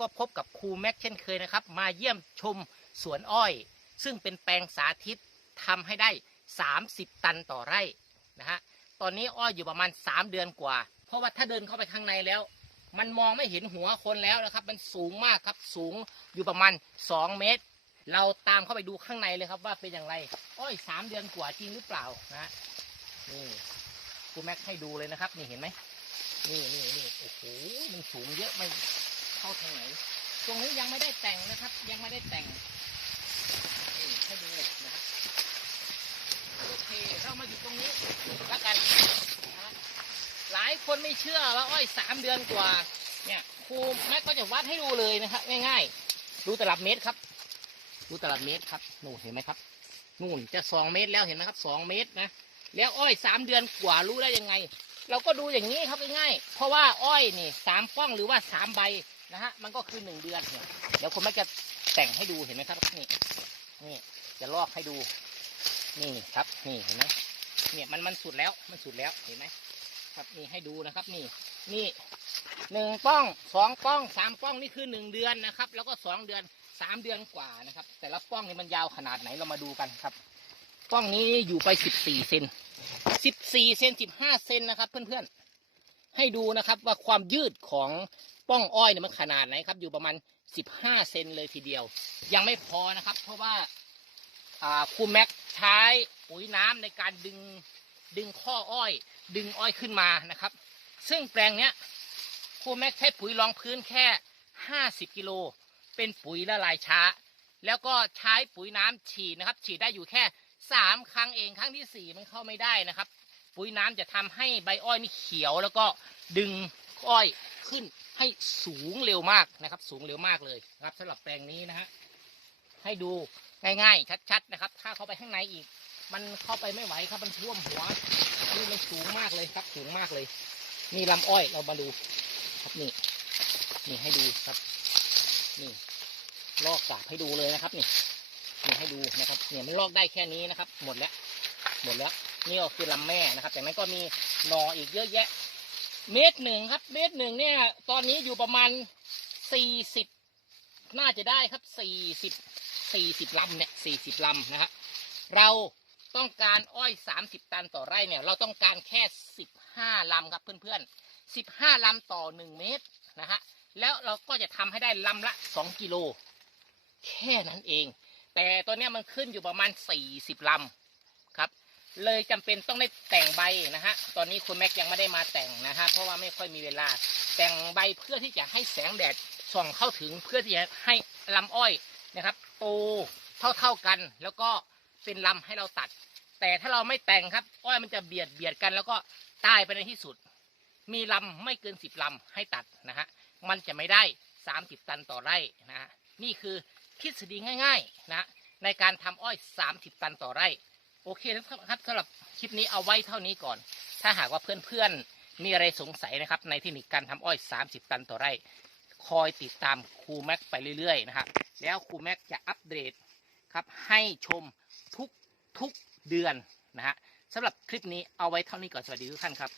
ก็พบกับครูแม็กเช่นเคยนะครับ มาเยี่ยมชมสวนอ้อย ซึ่งเป็นแปลงสาธิตทำให้ได้ 30 ตันต่อไร่นะฮะตอนนี้อ้อยอยู่ประมาณ 3 เดือนกว่า เพราะว่าถ้าเดินเข้าไปข้างในแล้ว มันมองไม่เห็นหัวคนแล้วนะครับ มันสูงมากครับสูงอยู่ประมาณ 2 เมตร เราตามเข้าไปดูข้างในเลยครับว่าเป็นอย่างไร อ้อยสเดือนกว่าจริงหรือเปล่านะฮะนี่ครูแม็กให้ดูเลยนะครับ นี่เห็นไหมนี่นี่นี่โอ้โหมันสูงเยอะไม่ เข้าทางไหนตรงนี้ยังไม่ได้แต่งนะครับ ยังไม่ได้แต่งให้ดูนะครับโอเคเรามาอยู่ตรงนี้แล้วกันนะหลายคนไม่เชื่อว่าอ้อยสามเดือนกว่า เนี่ยครูแม็กก็จะวัดให้ดูเลยนะครับ ง่ายๆ ดูตลับเมตรครับ ดูตลับเมตรครับนู่นเห็นไหมครับนู่นจะสองเมตรแล้วเห็นไหมครับสองเมตรนะแล้วอ้อยสามเดือนกว่ารู้ได้ยังไง เราก็ดูอย่างนี้ครับง่ายๆเพราะว่าอ้อยนี่สามป้องหรือว่าสามใบ นะฮะมันก็คือหนึ่งเดือนเนี่ยเดี๋ยวคุณแม่จะแต่งให้ดูเห็นไหมครับนี่นี่จะลอกให้ดู นี่ครับ นี่เห็นไหมเนี่ยมันมันสุดแล้วมันสุดแล้วเห็นไหมครับนี่ให้ดูนะครับ นี่นี่หนึ่งป้องสองป้องสามป้องนี่คือหนึ่งเดือนนะครับ แล้วก็สองเดือนสามเดือนกว่านะครับ แต่ละป้องนี่มันยาวขนาดไหนเรามาดูกันครับ ป้องนี้อยู่ไปสิบสี่เซนสิบสี่เซนสิบห้าเซนนะครับ เพื่อนๆให้ดูนะครับว่าความยืดของ ป้องอ้อยเนี่ยมันขนาดไหนครับ อยู่ประมาณสิบห้าเซนเลยทีเดียว ยังไม่พอนะครับ เพราะว่าอ่าครูแม็กใช้ปุ๋ยน้ำในการดึงดึงข้ออ้อย ดึงอ้อยขึ้นมานะครับ ซึ่งแปลงเนี้ยครูแม็กใช้ปุ๋ยรองพื้นแค่ห้าสิบกิโลเป็นปุ๋ยละลายช้า แล้วก็ใช้ปุ๋ยน้ำฉีดนะครับ ฉีดได้อยู่แค่สามครั้งเองครั้งที่สี่มันเข้าไม่ได้นะครับ ปุ๋ยน้ำจะทำให้ใบอ้อยนี่เขียวแล้วก็ดึงอ้อยขึ้น ให้สูงเร็วมากนะครับ สูงเร็วมากเลยนะครับสำหรับแปลงนี้นะฮะให้ดูง่ายๆชัด ๆนะครับ ถ้าเข้าไปข้างในอีก มันเข้าไปไม่ไหวครับมันท่วมหัวนี่มันสูงมากเลยครับ สูงมากเลยนี่ลำอ้อยเรามาดู ครับนี่นี่ให้ดูครับ นี่ลอกกาบให้ดูเลยนะครับ นี่นี่ให้ดูนะครับ เนี่ยมันลอกได้แค่นี้นะครับ หมดแล้ว หมดแล้ว นี่ก็คือลำแม่นะครับจากนั้นก็มีหนออีกเยอะแยะ เมตรหนึ่งครับ เมตรหนึ่งเนี่ย ตอนนี้อยู่ประมาณสี่สิบน่าจะได้ครับสี่สิบสี่สิบลำเนี่ยสี่สิบลำนะฮะเราต้องการอ้อยสามสิบตันต่อไร่เนี่ย เราต้องการแค่สิบห้าลำครับเพื่อนๆสิบห้าลำต่อหนึ่งเมตรนะฮะแล้วเราก็จะทำให้ได้ลำละสองกิโล แค่นั้นเอง แต่ตัวเนี้ยมันขึ้นอยู่ประมาณสี่สิบลำ เลยจำเป็นต้องได้แต่งใบนะฮะ ตอนนี้คุณแม็กยังไม่ได้มาแต่งนะฮะ เพราะว่าไม่ค่อยมีเวลา แต่งใบเพื่อที่จะให้แสงแดดส่องเข้าถึงเพื่อที่จะให้ลำอ้อยนะครับโตเท่าๆกัน แล้วก็เป็นลำให้เราตัด แต่ถ้าเราไม่แต่งครับ อ้อยมันจะเบียดเบียดกัน แล้วก็ตายไปในที่สุด มีลำไม่เกินสิบลำให้ตัดนะฮะ มันจะไม่ได้สามสิบตันต่อไร่นะฮะ นี่คือทฤษฎีง่ายๆนะในการทำอ้อยสามสิบตันต่อไร่ โอเคครับสำหรับคลิปนี้เอาไว้เท่านี้ก่อน ถ้าหากว่าเพื่อนๆ มีอะไรสงสัยนะครับ ในเทคนิคการทำอ้อย 30 ตันต่อไร่ คอยติดตามครูแม็กไปเรื่อยๆนะครับ แล้วครูแม็กจะอัปเดตครับให้ชมทุกทุกเดือนนะฮะสำหรับคลิปนี้เอาไว้เท่านี้ก่อน สวัสดีทุกท่านครับ